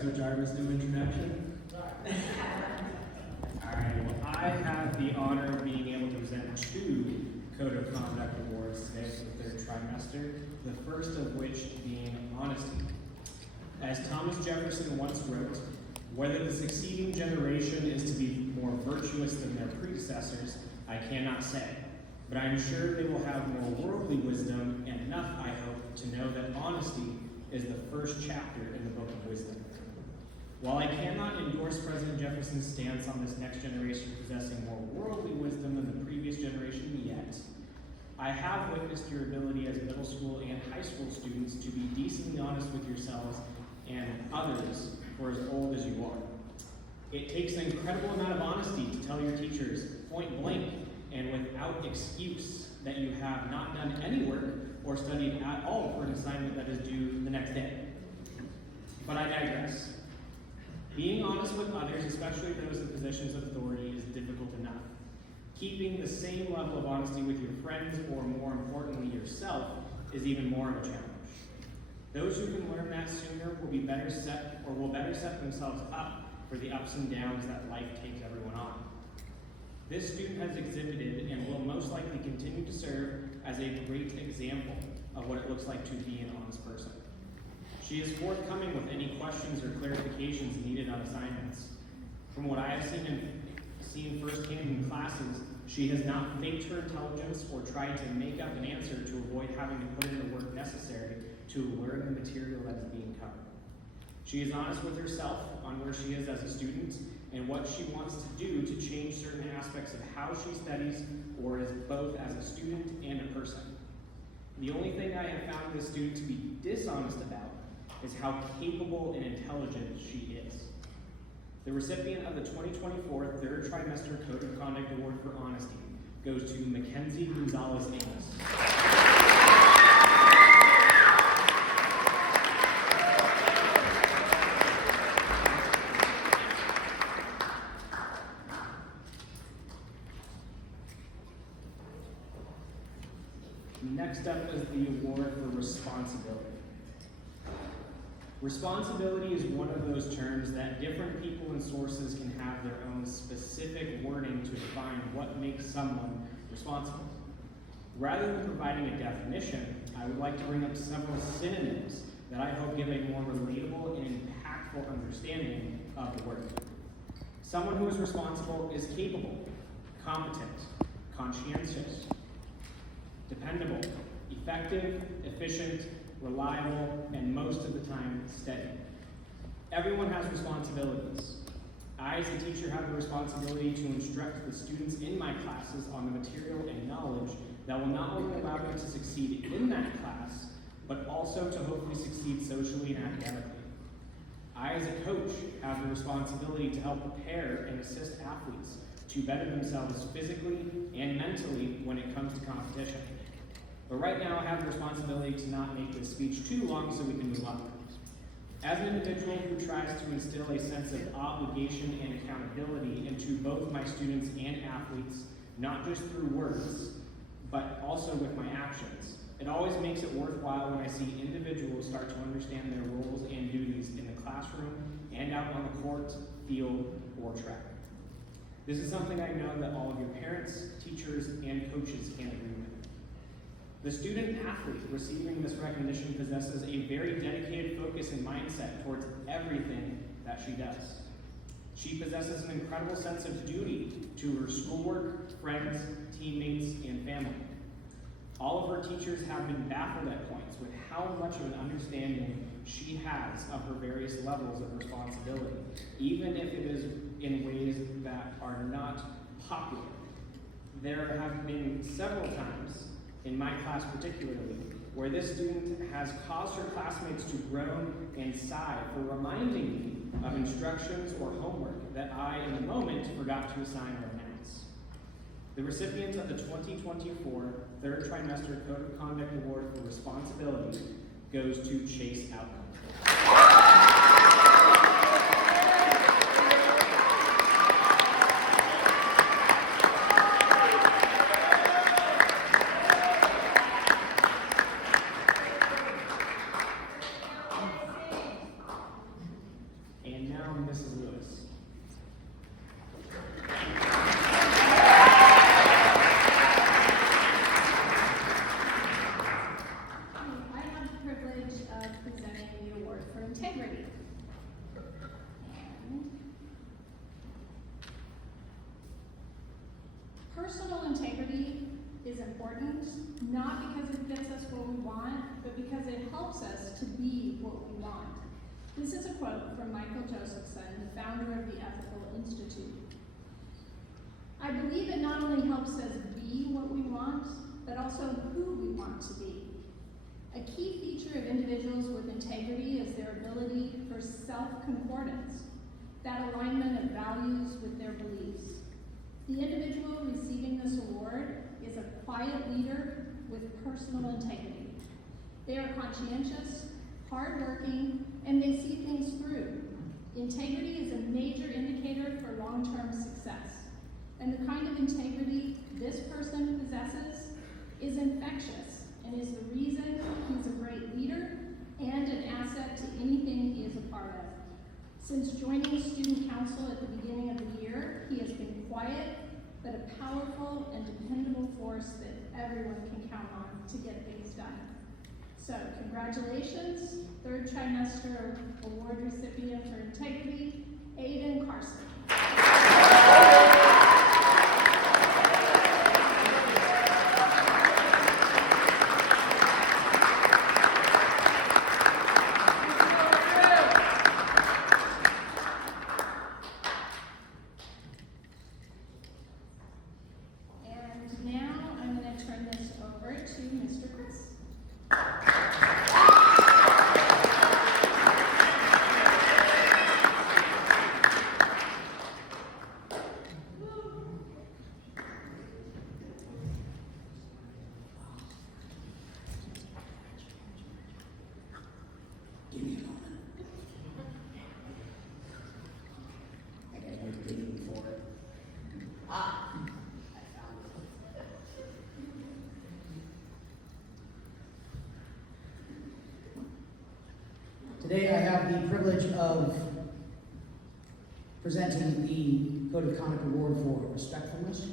Coach Arvin's new introduction. Alright, well, I have the honor of being able to present 2 Code of Conduct Awards today for the 3rd trimester, the first of which being honesty. As Thomas Jefferson once wrote, whether the succeeding generation is to be more virtuous than their predecessors, I cannot say, but I am sure they will have more worldly wisdom and enough, I hope, to know that honesty is the first chapter in the book of wisdom. While I cannot endorse President Jefferson's stance on this next generation possessing more worldly wisdom than the previous generation yet, I have witnessed your ability as middle school and high school students to be decently honest with yourselves and others for as old as you are. It takes an incredible amount of honesty to tell your teachers point blank and without excuse that you have not done any work or studied at all for an assignment that is due the next day. But I digress. Being honest with others, especially those in positions of authority, is difficult enough. Keeping the same level of honesty with your friends, or more importantly yourself, is even more of a challenge. Those who can learn that sooner will better set themselves up for the ups and downs that life takes everyone on. This student has exhibited and will most likely continue to serve as a great example of what it looks like to be an honest person. She is forthcoming with any questions or clarifications needed on assignments. From what I have seen firsthand in classes, she has not faked her intelligence or tried to make up an answer to avoid having to put in the work necessary to learn the material that is being covered. She is honest with herself on where she is as a student and what she wants to do to change certain aspects of how she studies or is both as a student and a person. The only thing I have found this student to be dishonest about is how capable and intelligent she is. The recipient of the 2024 3rd Trimester Code of Conduct Award for Honesty goes to Mackenzie Gonzalez-Amos. Next up is the award for responsibility. Responsibility is one of those terms that different people and sources can have their own specific wording to define what makes someone responsible. Rather than providing a definition, I would like to bring up several synonyms that I hope give a more relatable and impactful understanding of the word. Someone who is responsible is capable, competent, conscientious, dependable, effective, efficient, reliable, and most of the time, steady. Everyone has responsibilities. I, as a teacher, have the responsibility to instruct the students in my classes on the material and knowledge that will not only allow them to succeed in that class, but also to hopefully succeed socially and academically. I, as a coach, have the responsibility to help prepare and assist athletes to better themselves physically and mentally when it comes to competition. But right now, I have the responsibility to not make this speech too long so we can move on. As an individual who tries to instill a sense of obligation and accountability into both my students and athletes, not just through words, but also with my actions, it always makes it worthwhile when I see individuals start to understand their roles and duties in the classroom and out on the court, field, or track. This is something I know that all of your parents, teachers, and coaches can agree with. The student-athlete receiving this recognition possesses a very dedicated focus and mindset towards everything that she does. She possesses an incredible sense of duty to her schoolwork, friends, teammates, and family. All of her teachers have been baffled at points with how much of an understanding she has of her various levels of responsibility, even if it is in ways that are not popular. There have been several times, in my class particularly, where this student has caused her classmates to groan and sigh for reminding me of instructions or homework that I, in the moment, forgot to assign or announce. The recipient of the 2024 3rd Trimester Code of Conduct Award for Responsibility goes to Chase Outcome. important, not because it gets us what we want, but because it helps us to be what we want. This is a quote from Michael Josephson, the founder of the Ethical Institute. I believe it not only helps us be what we want, but also who we want to be. A key feature of individuals with integrity is their ability for self-concordance, that alignment of values with their beliefs. The individual receiving this award is a quiet leader with personal integrity. They are conscientious, hardworking, and they see things through. Integrity is a major indicator for long-term success. And the kind of integrity this person possesses is infectious and is the reason he's a great leader and an asset to anything he is a part of. Since joining student council at the beginning of the year, he has been quiet, but a powerful and dependable force that everyone can count on to get things done. So, congratulations, third trimester award recipient for integrity, Aiden Carson. Today I have the privilege of presenting the Code of Conduct Award for Respectfulness.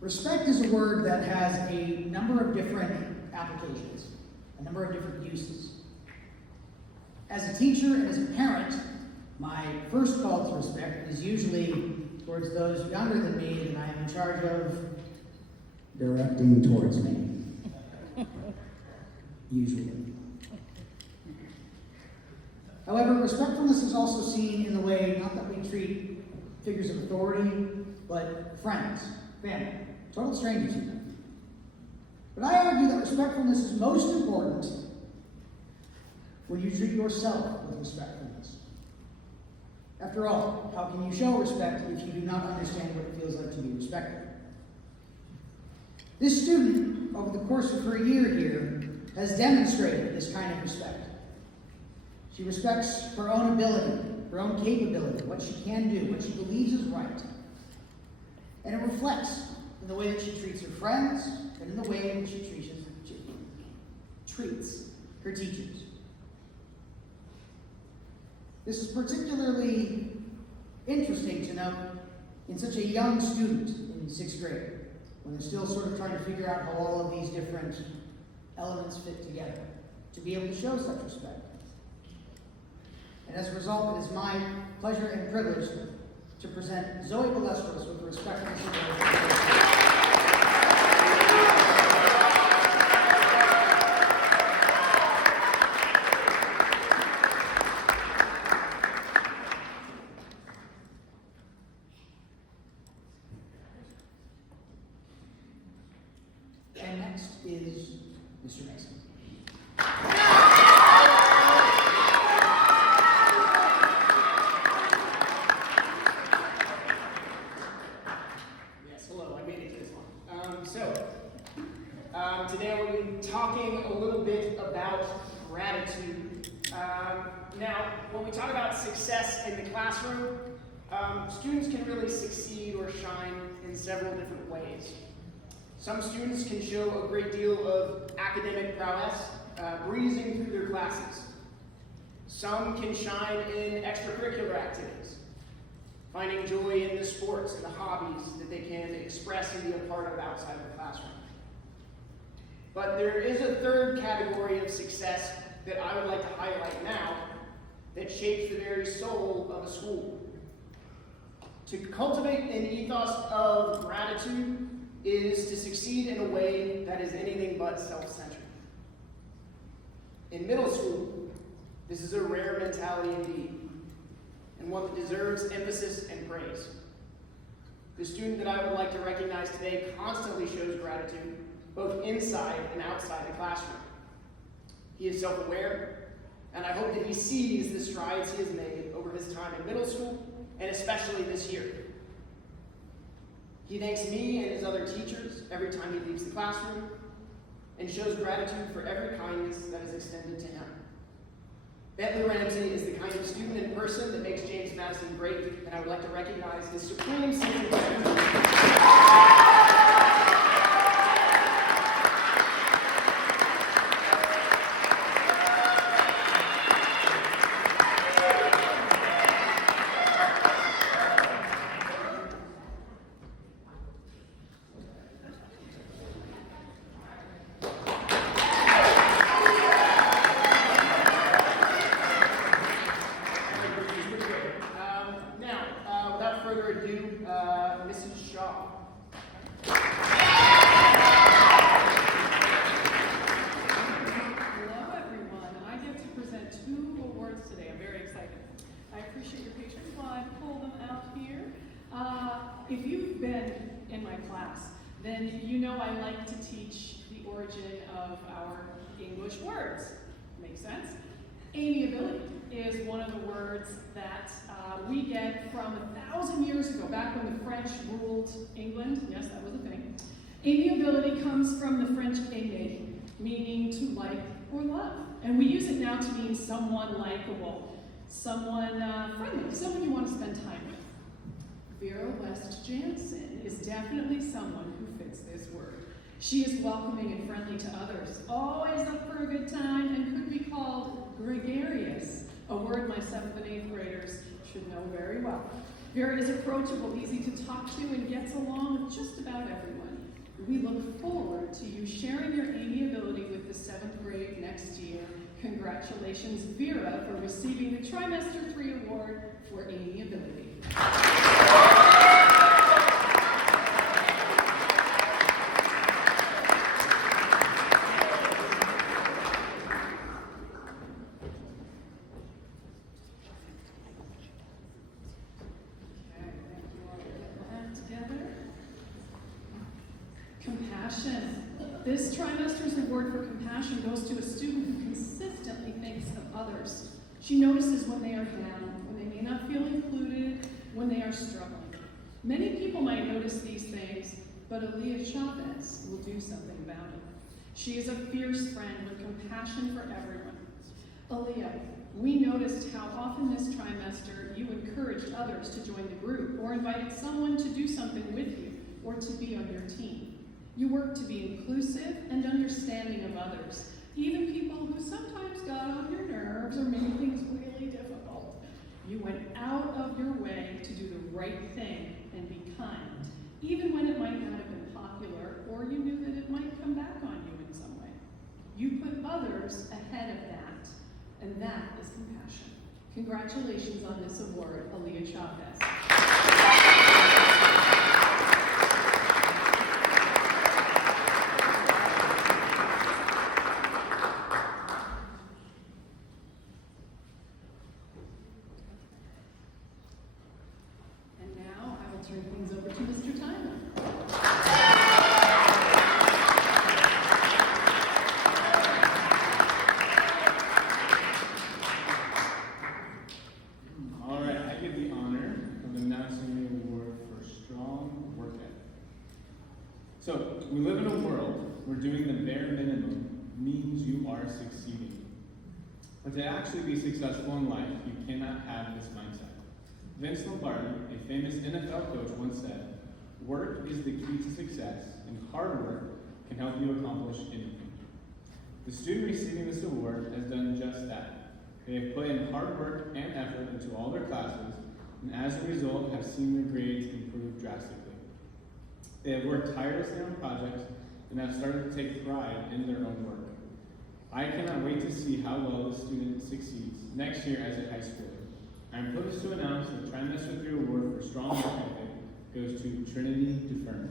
Respect is a word that has a number of different applications, a number of different uses. As a teacher and as a parent, my first call to respect is usually towards those younger than me that I am in charge of directing towards me. Usually. However, respectfulness is also seen in the way, not that we treat figures of authority, but friends, family, total strangers even. But I argue that respectfulness is most important when you treat yourself with respectfulness. After all, how can you show respect if you do not understand what it feels like to be respected? This student, over the course of her year here, has demonstrated this kind of respect. She respects her own ability, her own capability, what she can do, what she believes is right. And it reflects in the way that she treats her friends and in the way that she treats her teachers. This is particularly interesting to note in such a young student in 6th grade, when they're still sort of trying to figure out how all of these different elements fit together, to be able to show such respect. And as a result, it is my pleasure and privilege to present Zoe Balestros with the Respectfulness Award. And next is Mr. Mason. Today we're going to be talking a little bit about gratitude. Now, when we talk about success in the classroom, students can really succeed or shine in several different ways. Some students can show a great deal of academic prowess, breezing through their classes. Some can shine in extracurricular activities, finding joy in the sports and the hobbies that they can express and be a part of outside of the classroom. But there is a third category of success that I would like to highlight now that shapes the very soul of a school. To cultivate an ethos of gratitude is to succeed in a way that is anything but self-centered. In middle school, this is a rare mentality indeed, and one that deserves emphasis and praise. The student that I would like to recognize today constantly shows gratitude, both inside and outside the classroom. He is self-aware, and I hope that he sees the strides he has made over his time in middle school, and especially this year. He thanks me and his other teachers every time he leaves the classroom, and shows gratitude for every kindness that is extended to him. Bentley Ramsey is the kind of student and person that makes James Madison great, and I would like to recognize his supreme sense of gratitude. Without further ado, Mrs. Shaw. Hello, everyone. I get to present 2 awards today. I'm very excited. I appreciate your patience while I pull them out here. If you've been in my class, then you know I like to teach the origin of our English words. Make sense? Amiability is one of the words that we get from 1,000 years ago, back when the French ruled England. Yes, that was a thing. Amiability comes from the French aimer, meaning to like or love. And we use it now to mean someone likable, someone friendly, someone you want to spend time with. Vera West Jansen is definitely someone who fits this word. She is welcoming and friendly to others, always up for a good time, and could be called gregarious, a word my 7th and 8th graders should know very well. Vera is approachable, easy to talk to, and gets along with just about everyone. We look forward to you sharing your amiability with the 7th grade next year. Congratulations, Vera, for receiving the Trimester 3 Award for Amiability. Compassion. This trimester's award for compassion goes to a student who consistently thinks of others. She notices when they are down, when they may not feel included, when they are struggling. Many people might notice these things, but Aaliyah Chavez will do something about it. She is a fierce friend with compassion for everyone. Aaliyah, we noticed how often this trimester you encouraged others to join the group or invited someone to do something with you or to be on your team. You work to be inclusive and understanding of others, even people who sometimes got on your nerves or made things really difficult. You went out of your way to do the right thing and be kind, even when it might not have been popular or you knew that it might come back on you in some way. You put others ahead of that, and that is compassion. Congratulations on this award, Aaliyah Chavez. Turn things over to Mr. Tyler. All right, I get the honor of announcing the award for strong work ethic. So, we live in a world where doing the bare minimum means you are succeeding. But to actually be successful in life, you cannot have this mindset. Vince Lombardi, a famous NFL coach, once said, "Work is the key to success, and hard work can help you accomplish anything." The student receiving this award has done just that. They have put in hard work and effort into all their classes, and as a result have seen their grades improve drastically. They have worked tirelessly on projects and have started to take pride in their own work. I cannot wait to see how well the student succeeds next year as a high schooler. I am pleased to announce the Trimester 3 Award for Strong Work Ethic goes to Trinity DeFern.